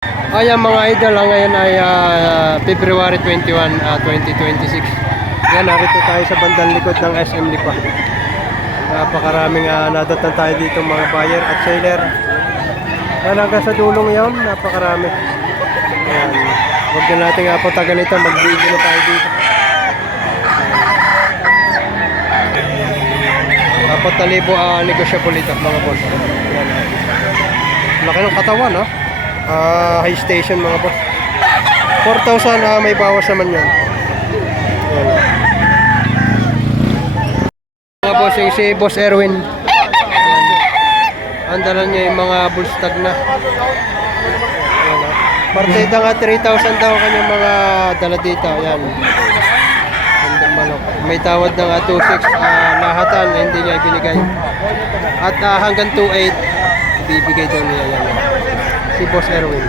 Ayan mga idol, ngayon ay February 21, 2026. Yan, narito tayo sa bandang likod ng SM Lipa. Napakaraming nadatnan tayo dito mga buyer at seller. Yan, hanggang sa dulong yon, napakarami. Yan, huwag na natin patagan ito, mag-video na tayo dito. 4,000 negosyable ito mga boss. Yan, laki ng katawan, no? High station mga boss. 4,000 may bawas naman yan. Yan. Mga boss, yung si Boss Erwin. Yan. Andalan niya yung mga bullstag na. Yan, partida nga 3,000 daw kanyang mga dala dito. Yan. May tawad ng 2,600 lahatan, hindi niya ibinigay. At hanggang 2,800 ibibigay daw niya yan. Si Boss Erwin.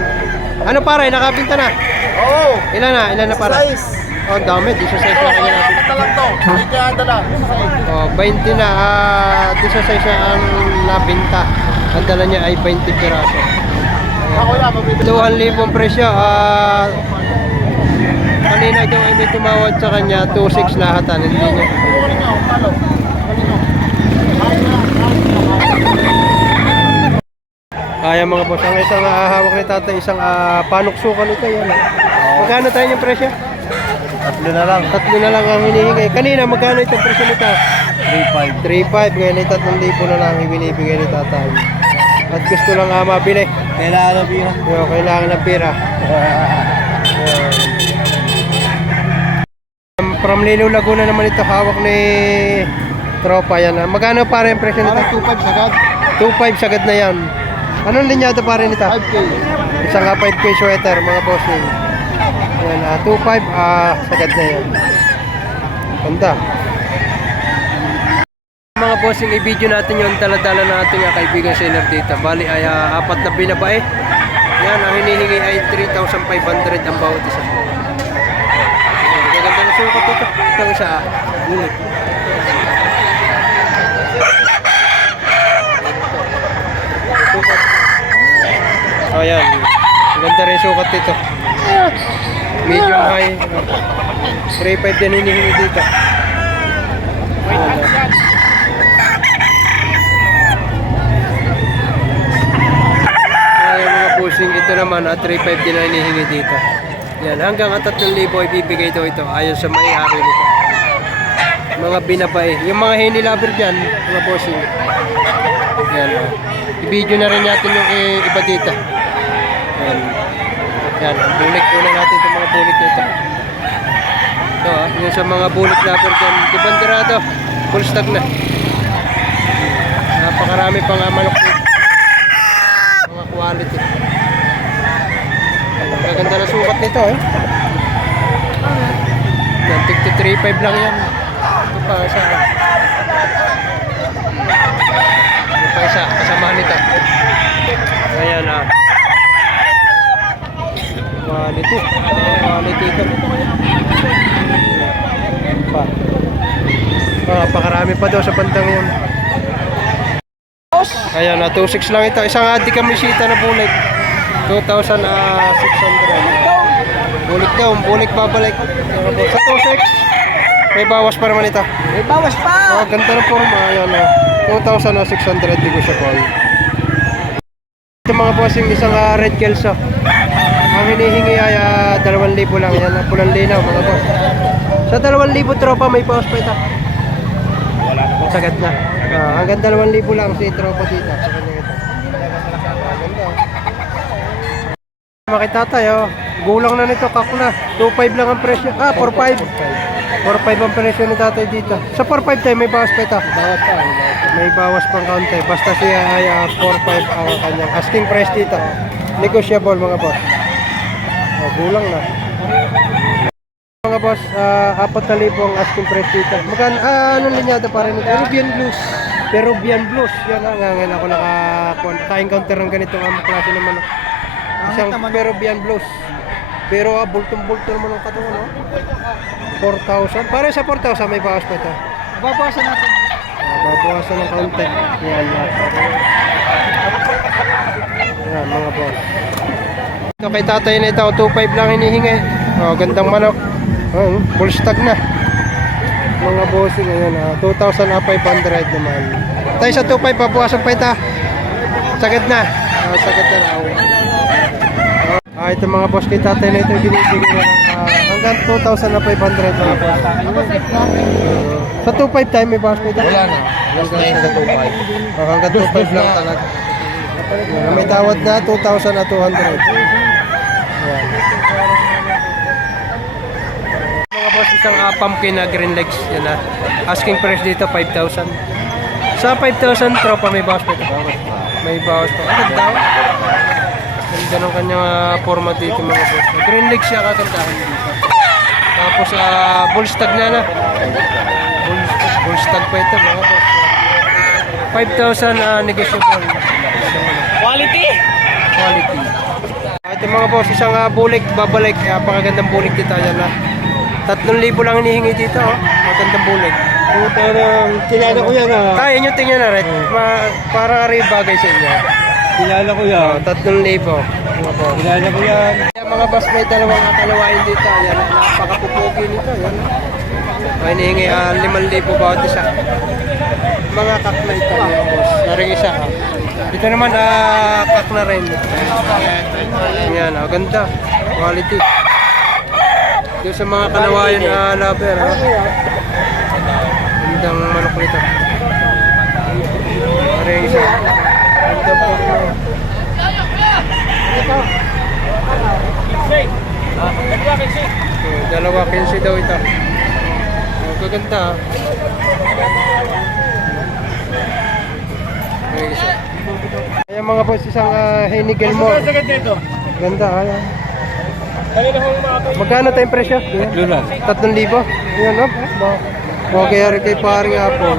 Ano pare, nakabinta na? Oo. Ilan na para? Oh, dami, 16 na kanya natin. Ito lang to. Hindi ang dala. Oh, 20 na, 16 na ang nabinta. Ang dala niya ay 20 piraso. Ako yan, mabibili. 2,000 presyo. Kanina ito ay may tumawad sa kanya, 2,600 lahatan. Hindi niya. Ayan mga boss, ang isang hawak ni tatay, isang panuksukan ito yan. Magkano tayo yung presyo? 3 na lang. 3 na lang ang hinihingi. Kanina magkano itong presyo nito? 3.5. 3,500. Ngayon ay 3,000 na lang ibinibigay ni tatay. At gusto lang mabili. Kailangan ng pira. Kailangan ng pira. From Lilow, Laguna naman ito, hawak ni tropa yan. Magkano pare yung presyo nito? Parang 2.5 sagad. 2,500 sagad na yan. Anong linyado pare nito? 5K. Isang 5K sweater mga bossing. Yan, 2,500 sagad na yan. Ganda. Mga bossing, i-video natin yung dala-dala natin ng kaibigan seller dito. Bali ay 4 na binabae. Yan, ang hinihingi ay 3,500 ang bawat isa. Ganda na sukat ito. Ito isa, bulit. Sukat. Ayan, ganda rin sukat dito. Medium high. 3,500 din hinihingi dito. Ayan mga pushing, ito naman 3,500 din na hinihingi dito. Yan, hanggang 3,000 ibibigay daw ito ayon sa may-ari nito. Mga binabae. Yung mga henny lover dyan, mga bossing. Yan. I-video na rin natin yung iba dito. Yan. Yan, ang bulik. Una natin itong mga bulik nito. Ito yung sa mga bulik lover dyan. Dibanderado. Full stock na. Napakarami pang manok dito. Mga quality. Gaganda na sukat nito eh. Yan, tig 3,500 lang yan. Ito pa isa. Ito pa isa, kasamahan nito. Ayan quality. Quality ito. Pa. Pakarami pa daw sa bandang yun. Ayan, 2,600 lang ito. Isang adikamisita na bulik. 2,600. Bulik daw, bulik babalik. Sa 2,600, may bawas pa naman ito. May bawas pa! Ganda na forma. Ayan, 2,600 di ko siya call. Ito mga bossing, isang red kelso. Ang hinihingi ay 2,000 lang. Yan, pulang linaw mga boss. Sa 2,000 tropa, may bawas pa ito. Sagad na. Hanggang 2,000 lang si tropa dito. Sa kanya ito. Ganda. Makita tayo, gulang na nito, kak na. 2,500 lang ang presyo. 4,500. 4,500 ang presyo ni tatay dito. Sa 4,500 tayo, may bawas pa ito. Bawas pa. May bawas pang kaunti. Basta siya ay 4,500 ang kanyang asking price dito. Negotiable mga boss. Gulang na. Mga boss, 4,000 ang asking price dito. Magkano, anong linyada pa rin ito? Peruvian Blues. Peruvian Blues. Yan ngayon ako naka-encounter ng ganitong klase naman. Isang Peruvian Blues. Pero bultong-bulto naman ang katawan, no? 4,000. Para sa 4,000 may bawas pa ito. Babawasan natin. Babawasan ng kaunti. Yan mga boss. Ito kay tatay na ito, 2.5 lang hinihingi. Oh, gandang manok. Oh, full stag na. Mga bossing, ayan, 2,500 naman. Tayo sa 2.5, pabuwasan pa ito. Sagad na. Sagad na raw. Ito mga boss kay tatay na ito, binibigyan na hanggang 2,500 mga boss. Sa 2.5 tayo may boss pa ito? Wala na. Last na yun sa 2.5. Hanggang 2.5 lang talaga. May tawad na 2,200. Ayan. Mga boss, isang pumpkin na green legs. Yan na. Asking price dito 5,000. Sa 5,000 tropa may bawas pa ito. May bawas pa. Ano daw? Ganda ng kanyang format dito mga boss. Green legs siya kagandahan dito. Tapos bull stag na. Bull stag pa ito mga boss. 5,000 negotiable. Quality! Quality. Ito mga boss, isang bulik, babalik. Pakagandang bulik dito. Yan na. 3,000 lang hinihingi dito. Magandang bulik. Kilala ko yan Kaya nyo tingnan na rin. Parang rin bagay sa inyo. Kilala ko yan. 3,000. Mga boss. Kilala ko yan. Yan mga boss, may dalawang kalawain dito. Yan, napakapupogi nito. Yan. Hinihingi 5,000 bawat isa. Mga kak na ito mga boss. Naring isa. Ito naman kak na rin. Yan, ganda. Quality. Ito sa mga kalawayan lover. Gandang manok nito. Naring isa. Ganda po. Dalawa 15 daw ito. Gaganda. Ayan mga boss, isang Henny Gilmore. Ganda, ayan. Magkano tayong presyo? 3,000. Ayan, no? Okay, kay paring Apple.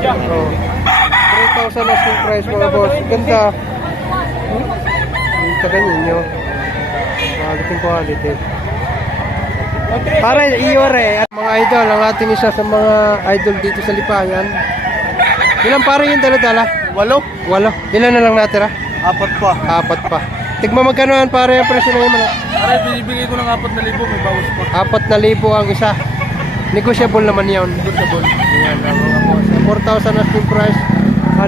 3,000 asking price mga boss. Ganda. Ito ganyan nyo. Quality. Para iore, mga idol, ang ating isa sa mga idol dito sa Lipayan. Ilan parang yung dala-dala? 8. Ilan na lang natira? 4 pa. Tigma magkano yan pare yung presyo na yung manok? Aray, binibigay ko ng 4,000, may bawas pa. 4,000 ang isa. Negotiable naman yun. Negotiable. Yan ang mga boss. 4,000 asking price.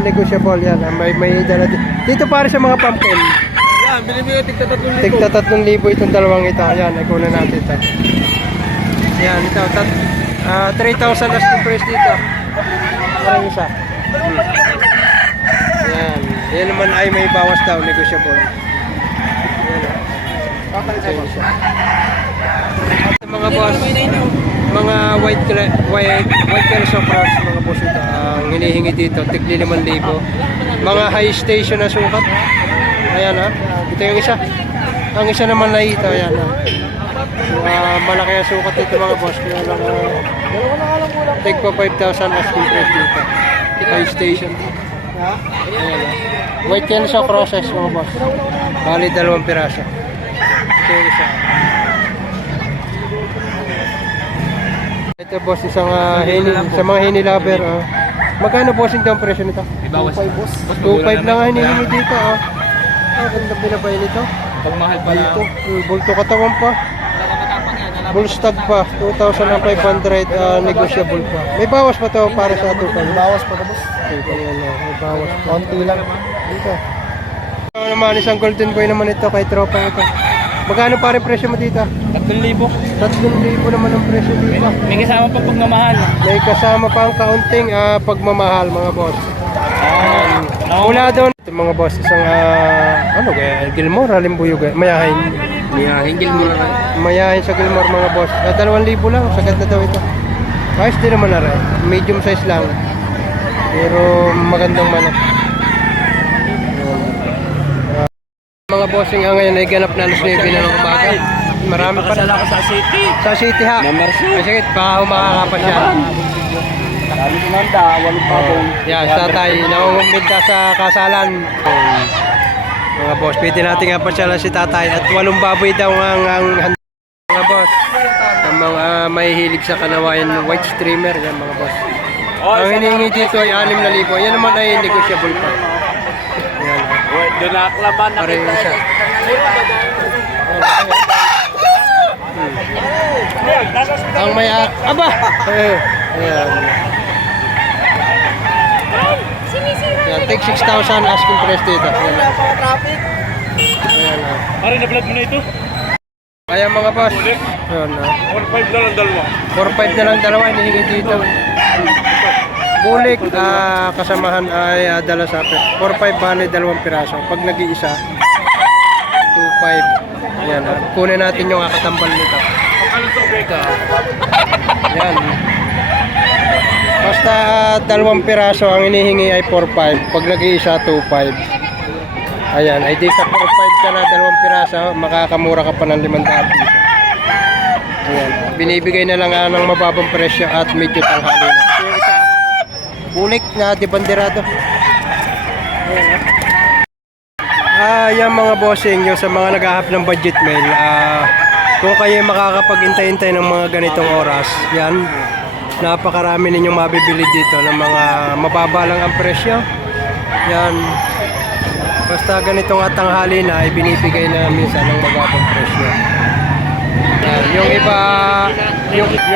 Negotiable yan. May dala dito. Dito pare sa mga pumpkin. Yan, binibigay tigta 3,000. Tigta 3,000 itong dalawang ito. Yan, ikunan natin ito. Yan, ito. 3,000 asking price dito. Parang isa. Yan. Yan naman ay may bawas daw. Negotiable. Yan. Mga boss, mga white color sofras, mga boss ito. Ang hinihingi dito, tigli 5,000. Mga high station na sukat. Ayan ha. Ito yung isa. Ang isa naman na ito. Ayan ha. Malaki ang sukat dito mga boss. Kaya lang take pa 5,000 asking price dito. High station. Ayan ha. White color sofras mga boss. Bali 2 piraso. Ito yung isa. Ito boss, isang Henny, sa mga Henny lover. Magkano bossing daw ang presyo nito? 2,500 lang ang hinihingi dito. Ganda binabay nito. Pagmahal pa lang. Bulto katawan pa. Bull stag pa. 2,500 negotiable pa. May bawas pa to para sa 2,500. Bawas pa boss. May bawas pa. Konti lang. Dito. Naman isang golden boy naman ito kay tropa ito. Magkano pa rin presyo mo dito? 3,000. 3,000 naman ang presyo dito. May kasama pa pagmamahal. May kasama pa ang kaunting pagmamahal mga boss. Mula doon ito mga boss, isang Gilmore, Alimbuyog, Mayahin. Gilmore. Mayahin sa Gilmore mga boss. 2,000 lang, sagad na daw ito. Ayos din naman na rin. Medium size lang. Pero magandang manok. Mga bossing ngayon ay ganap na alas 9 na ng umaga. Marami pa rin. Ako sa city. Sa city ha. Sige, baka makakapas siya. Dami kumanda, walang pabong. Yan, sa tayo. Nangungumbinta sa kasalan. Mga boss, pwede natin nga pasyalan si tatay. At 8 baboy daw ang handa. Mga boss, ang mga mahihilig sa kanawayan ng white streamer. Yan mga boss. Ang hinihingi dito ay 6,000. Yan naman ay negotiable pa. Yan. Doon na klaban na Pare isa. Ang may aba! Ayan. Yan, take 6,000 asking price dito. Ayan. Ayan. Pare, na-vlog mo na ito? Kaya mga boss. Ayan. 1.5 na lang dalawa. 4,500 na lang dalawa hinihingi dito. Bulik, kasamahan ay dala sa akin. 4,500 bali dalawang piraso. Pag nag-iisa, 2,500. Yan, kunin natin yung kakatambal nito. Yan. Basta dalawang piraso ang hinihingi ay 4,500. Pag nag-iisa, 2,500. Ayan, ay di sa 4,500 ka na dalawang piraso, makakamura ka pa ng 500 piso. Ayan, binibigay na lang ng mababang presyo at medyo tanghali na. Yung isa, bulik na debanderado. Yan mga bossing nyo sa mga naghahap ng budget mail. Kung kayo makakapag-intay-intay ng mga ganitong oras, yan, napakarami ninyong mabibili dito ng mga mababa lang ang presyo. Yan, basta ganitong tanghali na, ibinibigay na minsan ng mababang presyo.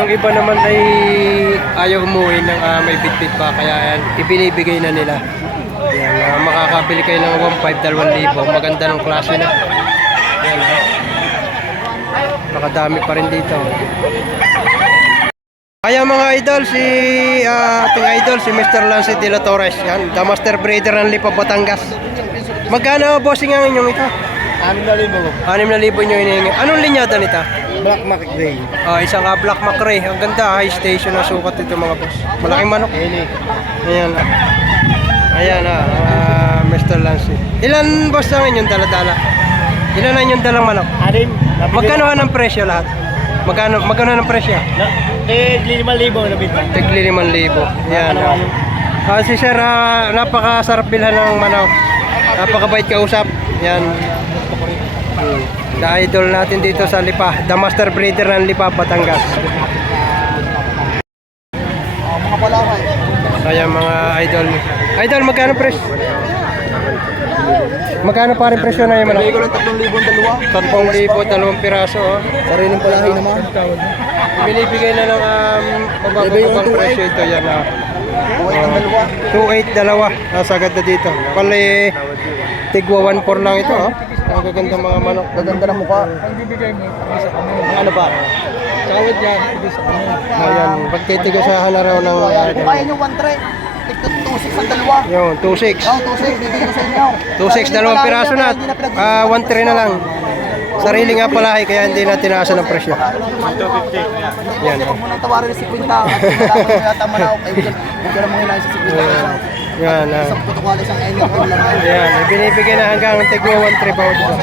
Yung iba naman ay ayaw umuwi ng may bitbit pa, kaya yan, ibinibigay na nila. Yan, makakabili kayo ng 1,500, 2,000, maganda ng klase na. Yan, nakadami pa rin dito. Kaya mga idol, ating idol si Mr. Lance de la Torres, yan, the master breeder ng Lipa, Batangas. Magkano bossing ang inyong ito? 6,000 nyo hinihingi. Anong linyada nito? Black McRae. Isang Black McRae. Ang ganda, high station na sukat ito mga boss. Malaking manok. Ayan. Ayan Mr. Lance. Ilan boss ang inyong dala-dala? Ilan na inyong dalang manok? 6. Magkano ang presyo lahat? Magkano ang presyo? Tig 5,000 na bita. Tigli 5,000. Yan. Si Sir, napakasarap bilhan ng manok. Napakabait kausap. Yan. The idol natin dito sa Lipa. The master breeder ng Lipa, Batangas. Mga palaway. Kaya mga idol. Idol, magkano presyo? Magkano pa rin presyo na yung manok? Bigay ko lang 3,000 dalawa. 3,000, dalawang piraso. Sariling palahi naman. Binibigay na ng mababang presyo ito. Yan. 2,800 dalawa. Sagad na dito. Pali, tigwa 1,400 lang ito. Ang gaganda mga manok. Gaganda ng mukha. Ano ba? Tawad yan. Ayan, pagtitigasahan na raw ng... Kung kaya nyo 1,3. Tignan 2,6 ang dalawa. Yun, 2,600. 2,6. Bibigay ko sa inyo. 2,600, dalawang piraso na. 1,300 na lang. Sarili nga palahi, kaya hindi na tinaasan ng presyo. 250. Yan. Huwag mo nang tawarin si 50. At kailangan mo yata manaw. Ay, huwag ka na mga inahin sa 50. Yan. Isang protocol, isang enyo. Yan, ibinibigay na hanggang tigwa 1,300 bawat isa.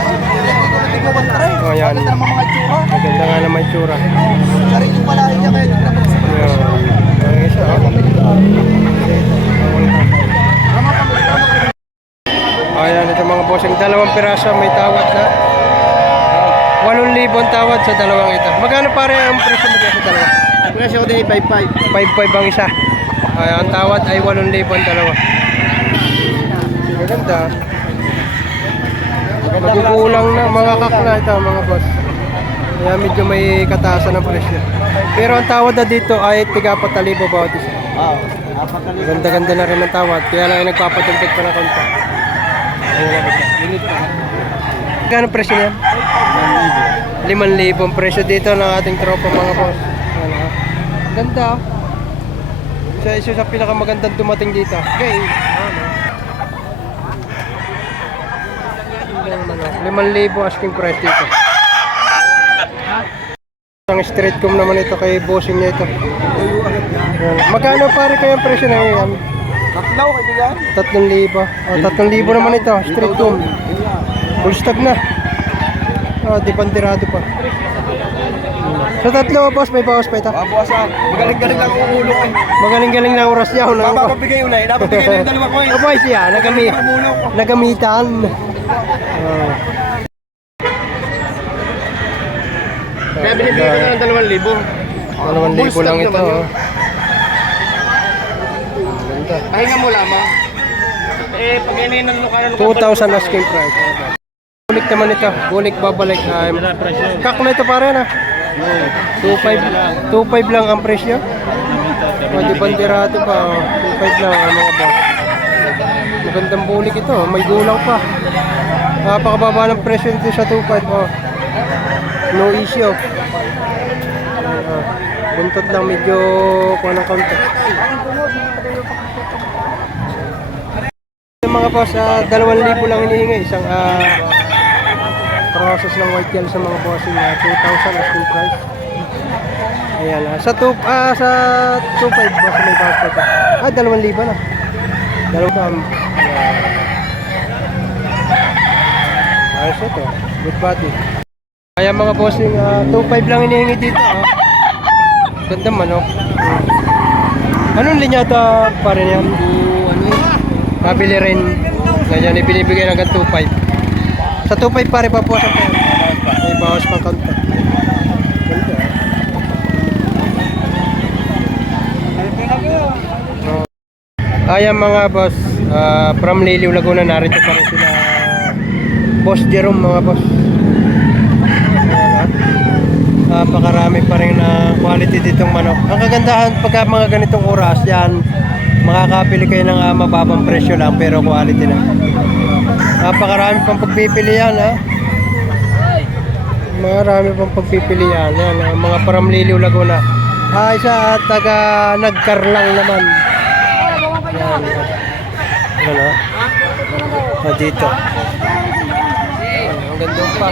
Tignan 1,3. Oh, yan. Ganda naman mga tsura. Maganda nga naman yung tsura. Sariling palahi niya kaya tignan mo sa Yan. Ang isa, Ayan, ito mga bossing, dalawang piraso, may tawad na 8,000 ang tawad sa dalawang ito. Magkano pare ang presyo mo dyan sa dalawa? Ang presyo ko din ay 5,500. 5,500 ang isa. Ang tawad ay 8,000 ang dalawa. Maganda. Magkukulang na, mga kak na ito mga boss. Kaya medyo may kataasan ng presyo. Pero ang tawad na dito ay tiga 4,000 bawat isa. Ganda-ganda na rin ang tawad. Kaya lang ay nagpapatugtog pa na konti. Magkano presyo niyan? 5,000 ang presyo dito ng ating tropa mga boss. Ganda. Isa sa pinakamagandang dumating dito. Okay. 5,000 asking price dito. Ang street com naman ito kay bossing niya ito. Magkano pare kaya ang presyo na yan? Tatlaw, kaibigan. 3,000. 3,000 naman ito, street com. Full stock na. Di bandirado pa. Sa tatlo, boss, may bawas pa ito. Babawasan. Magaling-galing lang ang ulo ko eh. Magaling-galing na oras niya. Bababigay ulay. Dapat bigay na yung dalawa ko eh. Abay siya, nagamitan. Kaya binibigay ko na ng 2,000. 2,000 lang ito. Pahinga mo lamang. Pag ininan mo ka na 2,000 asking price. Bulik naman ito. Bulik babalik. Kak na ito pare na. 2.5 lang ang presyo. O, di banderato pa. 2.5 lang ang mga boss. Magandang bulik ito. May gulang pa. Napakababa ng presyo nito sa 2.5. Oh. No issue. Buntot lang medyo kuha ng kaunti. Yung mga boss, 2,000 lang hinihingi. Isang process ng white gel sa mga bossing 2,000 asking price. Ayan, sa 2.5 boss may basket. 2,000 na. 2,000. Ayos ito. Good body. Kaya mga bossing 2.5 lang hinihingi dito. Ganda manok. Anong linyata pa rin yan? Kabili rin. Ganyan, ibinibigay ng 2.5. Sa 2.5 pare pa po sa pera. May bawas pang kaunti. Ganda. Ayan mga boss, from Liliw, Laguna, narito pa rin sila Boss Jerome mga boss. Napakarami pa rin na quality ditong manok. Ang kagandahan pagka mga ganitong oras yan, makakapili kayo ng mababang presyo lang pero quality na. Napakarami pang pagpipilian ha. Marami pang pagpipilian yan, mga from Liliw, Laguna. Isa taga Nagkarlang naman. Yan. Ano? Dito. Ang ganda pa.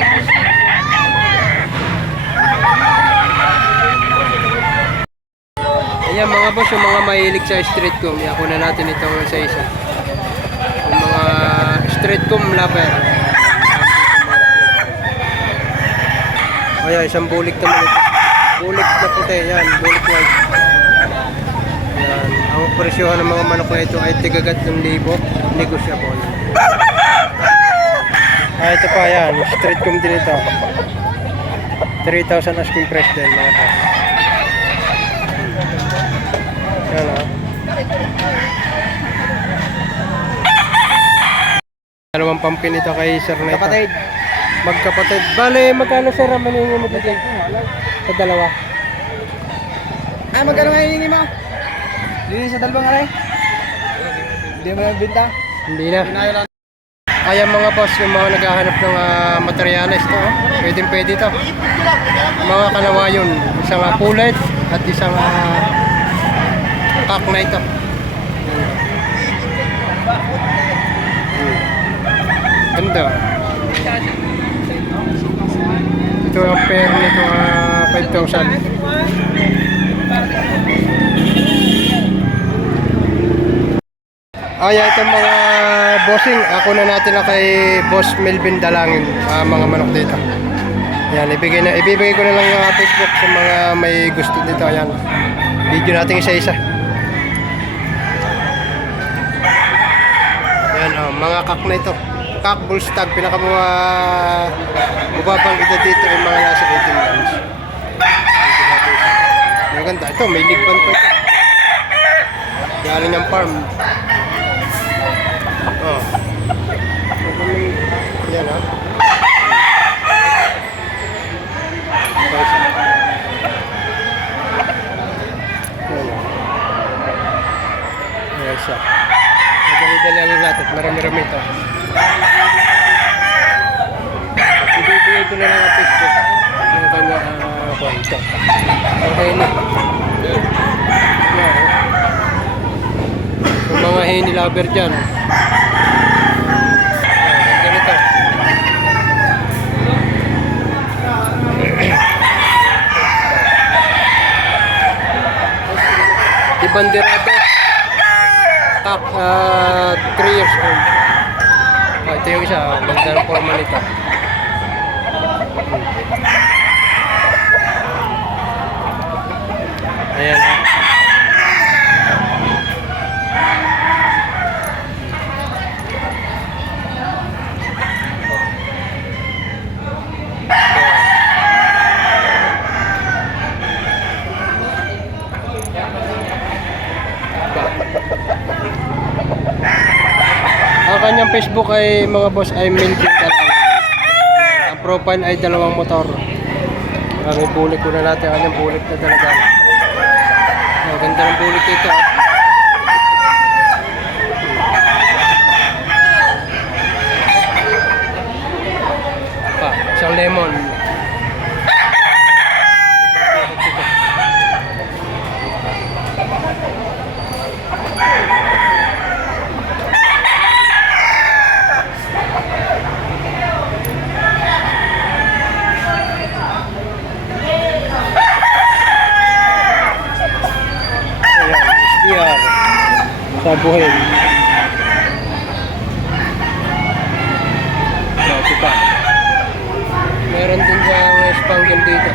Ayan mga boss, yung mga mahilig sa street com, ako na natin itong isa-isa. Yung mga street com lover. Ayan, isang bulik naman ito. Bulik na puti, yan, bulik white. Yan, ang presyohan ng mga manok na ito ay tigagat ng 1,000, negosyable. Ito pa yan, street com din ito. 3,000 asking price din mga boss. Yan o. Dalawang pampin ito kay Sir Neta. Kapatid. Magkapatid. Bale, magkano sir ang maningi mo dito? Sa dalawa. Magkano nga hiningi mo? Hindi sa dalawang aray. Hindi mo na binta? Hindi na. Ayan mga boss, yung mga naghahanap ng materyales to. Pwedeng pwede to. Mga kanawayon. Isang pulet at isang kak na ito. Ganda. Ito ang pair nito 5,000. Ayan itong mga bossing. Ako na natin na kay Boss Melvin Dalangin mga manok dito. Ayan, ibibigay ko na lang yung Facebook sa mga may gusto dito. Ayan, video natin isa-isa. Ayan, mga kak na ito. Kak bull stag, pinakamababang edad dito ay mga nasa 18 months. Maganda. Ito, may ligban pa ito. Galing ng farm. Oh. Yan ha. Ayan siya. Madali-dali lang natin. Marami-rami ito. Ibibigay ko na lang ang Facebook. Yung kanya kwento. Okay na. Yung mga henny lover dyan. Ganito. Di banderado. Tak, 3 years old. Ito yung isa. Ganda ng forma nito. Ayan. Ang kanyang Facebook ay mga boss ay Melvin Dalangin. Ang profile ay 2 motor. May bulik ko na natin. Kanyang bulik na talaga. Oh, ganda ng bulik dito. Pa, isang lemon. SDR sabuhin. Ito pa. Meron din sa spangle dito.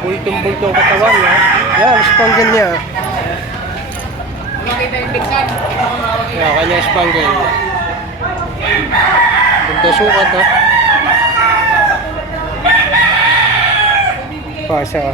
Bultong-bultong katawan niya. Yan, spangle niya. Yan, kanya spangle. Ganda sukat ha. Pa siya.